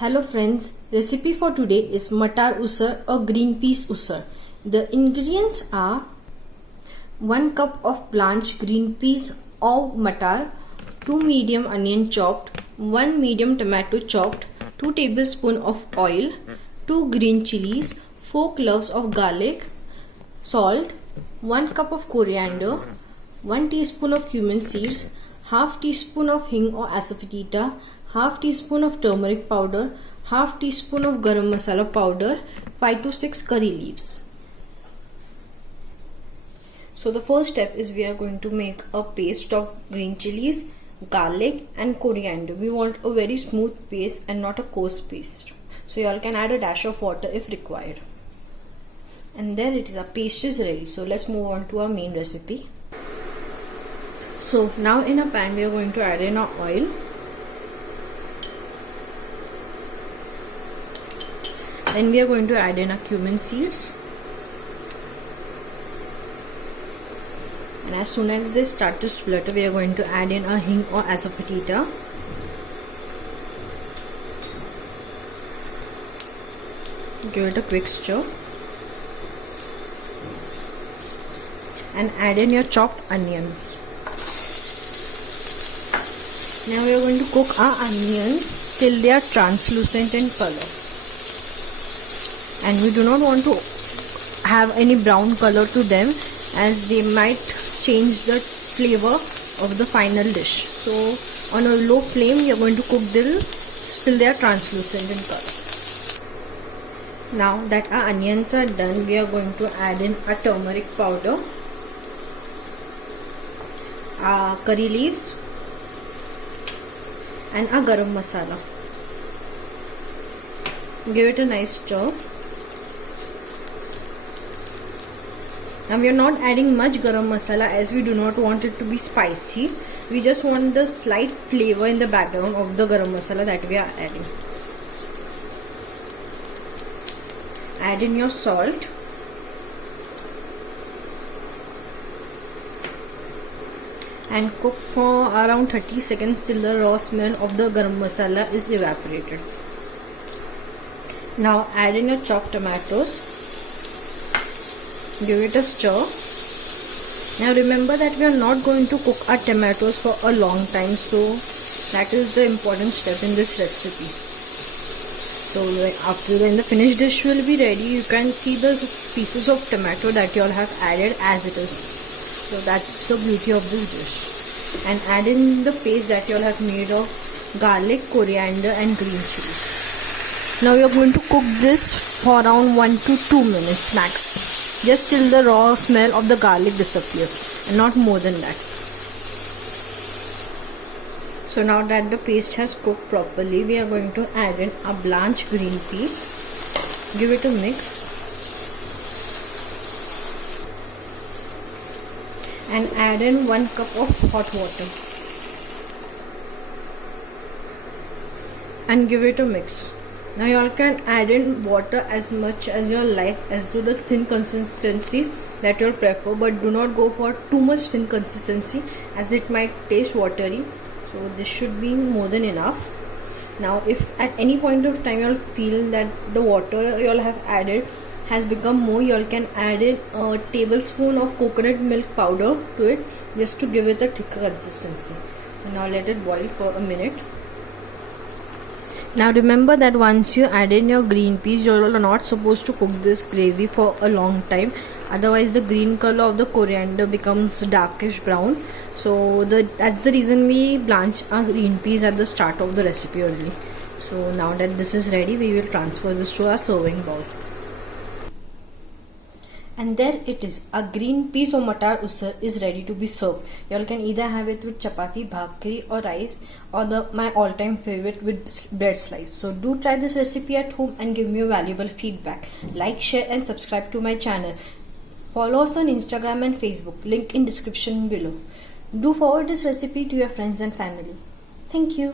Hello friends, recipe for today is matar usar or green peas usar. The ingredients are 1 cup of blanched green peas or matar, 2 medium onion chopped, 1 medium tomato chopped, 2 tablespoons of oil, 2 green chilies, 4 cloves of garlic, salt, 1 cup of coriander, 1 teaspoon of cumin seeds, half teaspoon of hing or asafoetida, half teaspoon of turmeric powder, half teaspoon of garam masala powder, 5 to 6 curry leaves. So the first step is we are going to make a paste of green chilies, garlic and coriander. We want a very smooth paste and not a coarse paste. So you all can add a dash of water if required. And there it is, our paste is ready. So let's move on to our main recipe. So now in a pan we are going to add in our oil. Then we are going to add in our cumin seeds. And as soon as they start to splutter, we are going to add in our hing or asafoetida. Give it a quick stir. And add in your chopped onions. Now we are going to cook our onions till they are translucent in color. And we do not want to have any brown color to them, as they might change the flavor of the final dish. So on a low flame we are going to cook till they are translucent in color. Now that our onions are done, we are going to add in our turmeric powder, our curry leaves and our garam masala. Give it a nice stir. Now we are not adding much garam masala, as we do not want it to be spicy. We just want the slight flavor in the background of the garam masala that we are adding. Add in your salt. And cook for around 30 seconds till the raw smell of the garam masala is evaporated. Now add in your chopped tomatoes. Give it a stir. Now remember that we are not going to cook our tomatoes for a long time, so that is the important step in this recipe. So after when the finished dish will be ready, you can see the pieces of tomato that you all have added as it is. So that's the beauty of this dish. And add in the paste that you all have made of garlic, coriander and green chilies. Now you are going to cook this for around 1 to 2 minutes max, just till the raw smell of the garlic disappears, and not more than that. So now that the paste has cooked properly, we are going to add in a blanched green peas. Give it a mix. And add in 1 cup of hot water. And give it a mix. Now you all can add in water as much as you like, as to the thin consistency that you all prefer, but do not go for too much thin consistency, as it might taste watery. So this should be more than enough. Now if at any point of time you all feel that the water you all have added has become more, you all can add in a tablespoon of coconut milk powder to it, just to give it a thicker consistency. So now let it boil for a minute. Now remember that once you add in your green peas, you are not supposed to cook this gravy for a long time, otherwise the green color of the coriander becomes darkish brown. So that's the reason we blanch our green peas at the start of the recipe only. So now that this is ready, we will transfer this to our serving bowl. And there it is, a green peas or matar usar is ready to be served. You all can either have it with chapati, bhakri or rice, or my all-time favorite with bread slice. So do try this recipe at home and give me your valuable feedback. Like, share and subscribe to my channel. Follow us on Instagram and Facebook, link in description below. Do forward this recipe to your friends and family. Thank you.